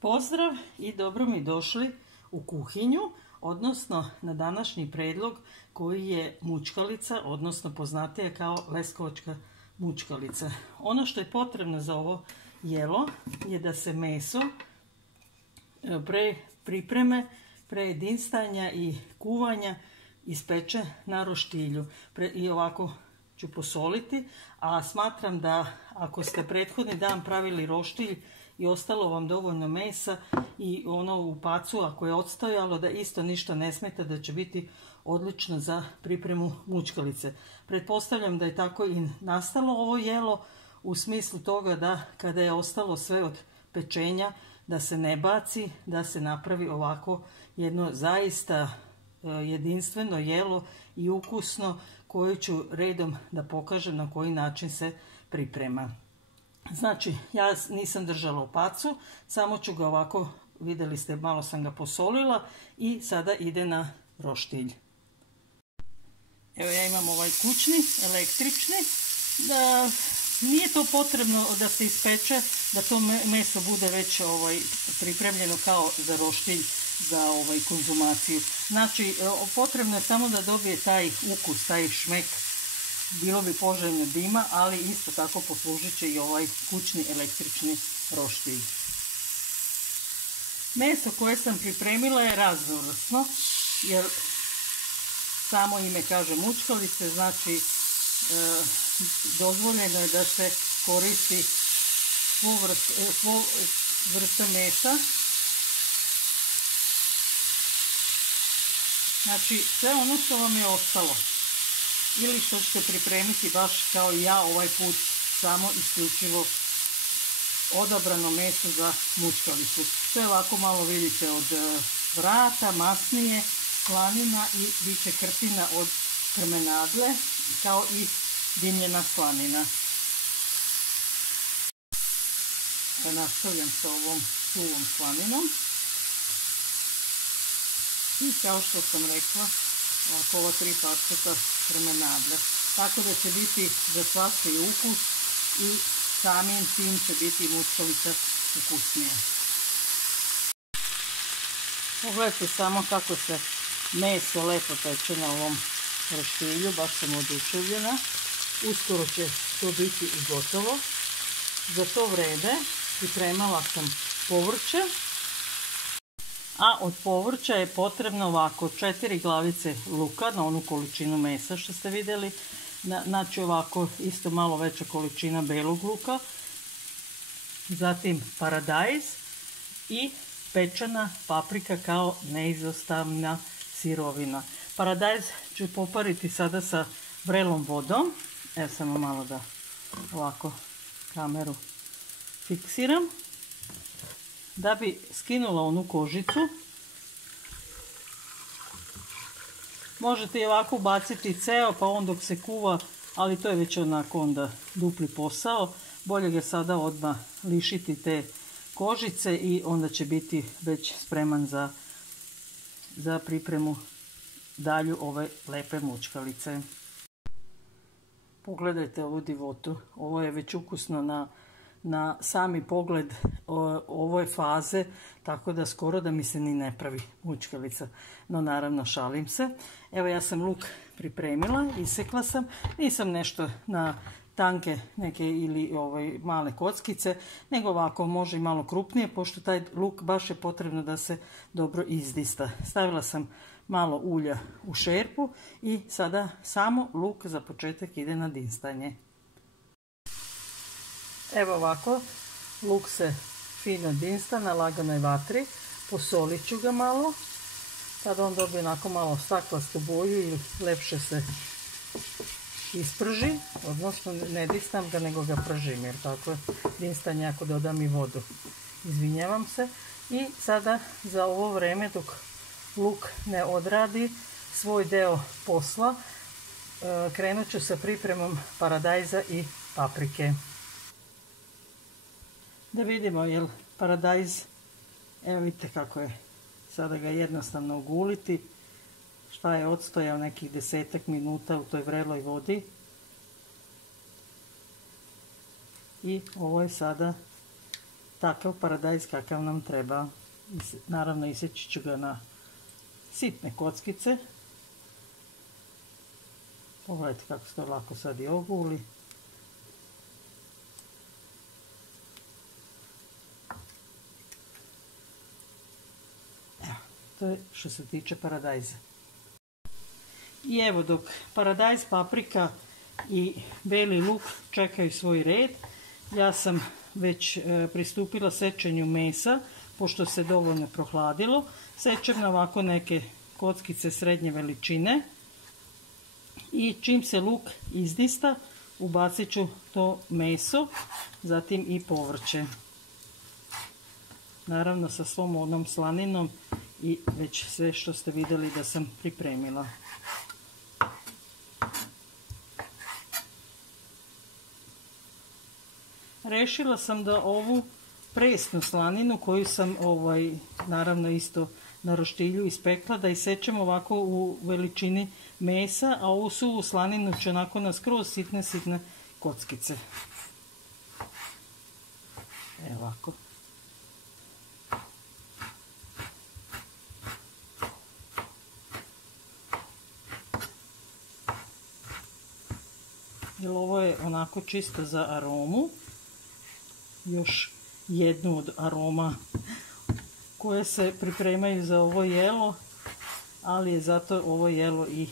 Pozdrav i dobro mi došli u kuhinju, odnosno na današnji predlog koji je mućkalica, odnosno poznatija kao leskovačka mućkalica. Ono što je potrebno za ovo jelo je da se meso pre pripreme, pre jedinstanja i kuvanja ispeče na roštilju. I ovako ću posoliti, a smatram da ako ste prethodni dan pravili roštilj i ostalo vam dovoljno mesa i ono u pacu ako je odstojalo, da isto ništa ne smeta, da će biti odlično za pripremu mućkalice. Pretpostavljam da je tako i nastalo ovo jelo u smislu toga da kada je ostalo sve od pečenja da se ne baci, da se napravi ovako jedno zaista jedinstveno jelo i ukusno koje ću redom da pokažem na koji način se priprema. Znači, ja nisam držala u pacu, samo ću ga ovako, vidjeli ste, malo sam ga posolila i sada ide na roštilj. Evo ja imam ovaj kućni, električni. Nije to potrebno da se ispeče, da to meso bude već pripremljeno kao za roštilj, za konzumaciju. Znači, potrebno je samo da dobije taj ukus, taj šmek. Bilo bi poželjno dima, ali isto tako poslužit će i ovaj kućni električni roštilj. Meso koje sam pripremila je raznovrsno, jer samo ime kaže mućkalice, znači dozvoljeno je da se koristi svo vrsta mesa. Znači sve ono što vam je ostalo ili što ćete pripremiti baš kao i ja ovaj put, samo isključivo odabrano meso za mućkalicu. To je ovako malo, vidite, od vrata, masnije, slanina i bit će krpina od krmenadle, kao i dimljena slanina. Nastavljam sa ovom suvom slaninom. I kao što sam rekla, ovako ova 3 parčeta krmenadle. Tako da će biti za svačiji ukus i samim tim će biti mućkalica ukusnija. Pogledajte samo kako se meso lepo peče na ovom roštilju, baš sam oduševljena. Uskoro će to biti i gotovo. Za to vreme pripremala sam povrće. A od povrća je potrebno ovako 4 glavice luka na onu količinu mesa što ste vidjeli. Znači ovako isto malo veća količina belog luka. Zatim paradajz i pečena paprika kao neizostavna sirovina. Paradajz ću popariti sada sa vrelom vodom. Evo samo malo da ovako kameru fiksiram. Da bi skinula onu kožicu. Možete i ovako baciti ceo pa on dok se kuva, ali to je već onako onda dupli posao. Bolje ga sada odmah lišiti te kožice i onda će biti već spreman za pripremu dalju ove lepe mućkalice. Pogledajte ovu divotu. Ovo je već ukusno na sami pogled ove faze, tako da skoro da mi se ni ne pravi mućkalica. No naravno šalim se. Evo ja sam luk pripremila, isekla sam. Nisam nešto na tanke neke ili male kockice, nego ovako može i malo krupnije, pošto taj luk baš je potrebno da se dobro izdista. Stavila sam malo ulja u šerpu i sada samo luk za početak ide na dinstanje. Evo ovako, luk se fino dinsta na laganoj vatri, posolit ću ga malo, tad on dobije onako malo staklastu boju i lepše se isprži, odnosno ne distam ga nego ga pržim, jer tako je dinstanje ako dodam i vodu. Izvinjavam se. I sada za ovo vreme dok luk ne odradi svoj deo posla, krenut ću sa pripremom paradajza i paprike. Da vidimo jel paradajz, evo vidite kako je, sada ga jednostavno oguliti, šta je odstojao nekih 10 minuta u toj vreloj vodi. I ovo je sada takav paradajz kakav nam treba. Naravno iseći ću ga na sitne kockice. Pogledajte kako se to lako sad i oguli. Evo, to je što se tiče paradajza. I evo, dok paradajz, paprika i beli luk čekaju svoj red, ja sam već pristupila sečenju mesa, pošto se dovoljno prohladilo. Sečem na ovako neke kockice srednje veličine i čim se luk iznista, ubacit ću to meso, zatim i povrće. Naravno sa svom onom slaninom i već sve što ste vidjeli da sam pripremila. Rešila sam da ovu presnu slaninu koju sam naravno isto na roštilju ispekla, da isečem ovako u veličini mesa, a ovu suvu slaninu ću onako na skroz sitne kockice. Evo ovako. Jer ovo je onako čisto za aromu. Još jednu od aroma koje se pripremaju za ovo jelo, ali je zato ovo jelo i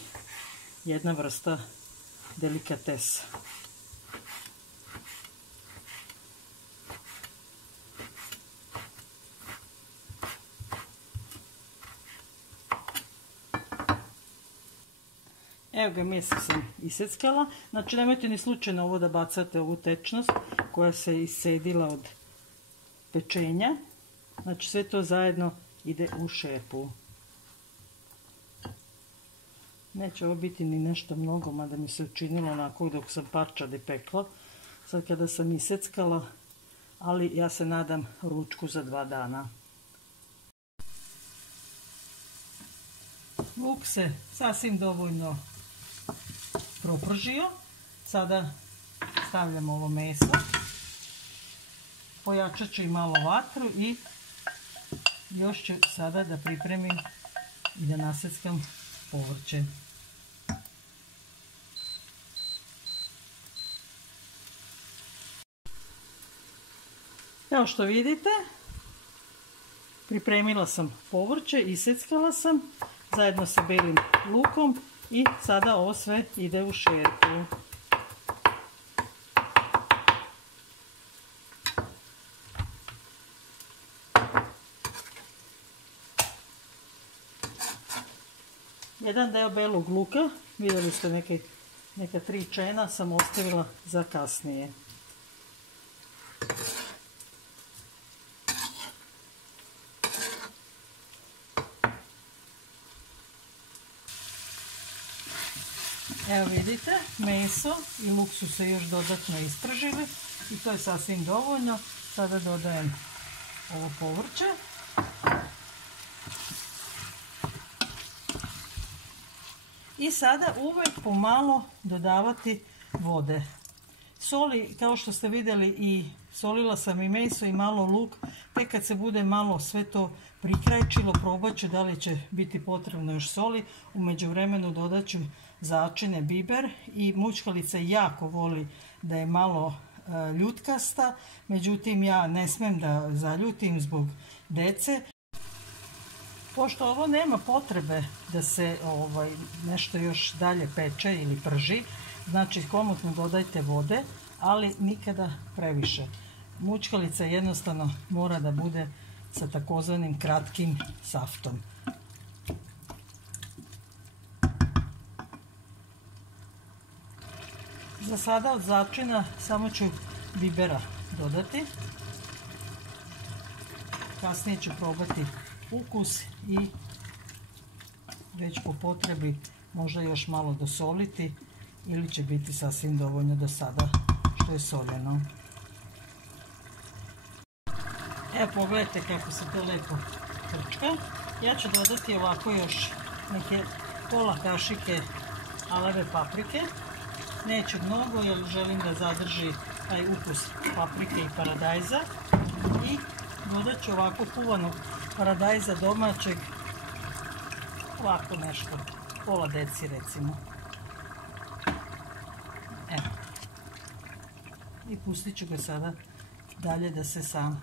jedna vrsta delikatesa. Evo ga, meso sam iseckala. Znači nemojte ni slučajno ovo da bacate, ovu tečnost koja se iscedila od pečenja. Znači sve to zajedno ide u šerpu. Neće ovo biti ni nešto mnogo, mada mi se učinilo onako dok sam parčadi pekla. Sad kada sam iseckala, ali ja se nadam ručku za 2 dana. Luk se sasvim dovoljno propržio. Sada stavljam ovo meso. Pojačat ću i malo vatru i još ću sada da pripremim i da naseckam povrće. Kao što vidite, pripremila sam povrće, iseckala sam zajedno sa belim lukom i sada ovo sve ide u šerpu. Jedan deo belog luka, vidjeli ste neka 3 čena, sam ostavila za kasnije. Evo vidite, meso i luk su se još dodatno ispržili i to je sasvim dovoljno. Sada dodajem ovo povrće. I sada uvijek pomalo dodavati vode. Soli, kao što ste vidjeli, i solila sam i meso i malo luk. Tek kad se bude malo sve to prikrajčilo, probat ću da li će biti potrebno još soli. U međuvremenu dodat ću začine, biber, i mućkalica jako voli da je malo ljutkasta. Međutim, ja ne smem da zaljutim zbog dece. Pošto ovo nema potrebe da se nešto još dalje peče ili prži, znači komotno dodajte vode, ali nikada previše. Mućkalica jednostavno mora da bude sa takozvanim kratkim saftom. Za sada od začina samo ću bibera dodati. Kasnije ću probati ukus i već po potrebi možda još malo dosoliti ili će biti sasvim dovoljno do sada što je soljeno. Evo pogledajte kako se to lepo krčka. Ja ću dodati ovako još neke pola kašike aleve paprike. Neću mnogo jer želim da zadrži taj ukus paprike i paradajza. I dodat ću ovako kuvanog paradajza domaćeg, ovako nešto, pola deci recimo. Evo. I pustit ću ga sada dalje da se sam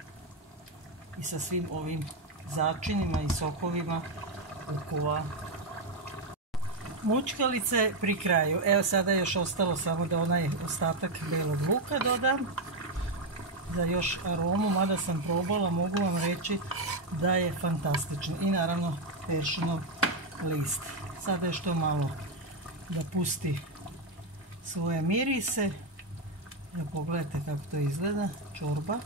i sa svim ovim začinima i sokovima ukuva. Mučkalica je pri kraju. Evo sada je još ostalo samo da onaj ostatak belog luka dodam za još aromu, mada sam probala, mogu vam reći da je fantastično. I naravno peršinov list. Sada još to malo da pusti svoje mirise. Evo pogledajte kako to izgleda, čorba.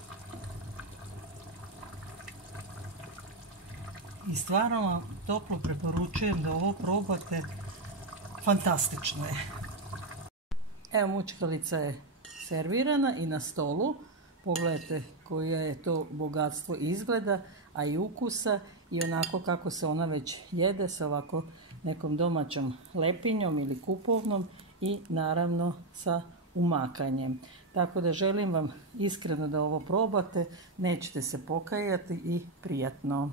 I stvarno vam toplo preporučujem da ovo probate, fantastično je. Evo mučkalica je servirana i na stolu. Pogledajte koje je to bogatstvo izgleda, a i ukusa i onako kako se ona već jede sa ovako nekom domaćom lepinjom ili kupovnom i naravno sa umakanjem. Tako da želim vam iskreno da ovo probate, nećete se pokajati i prijatno.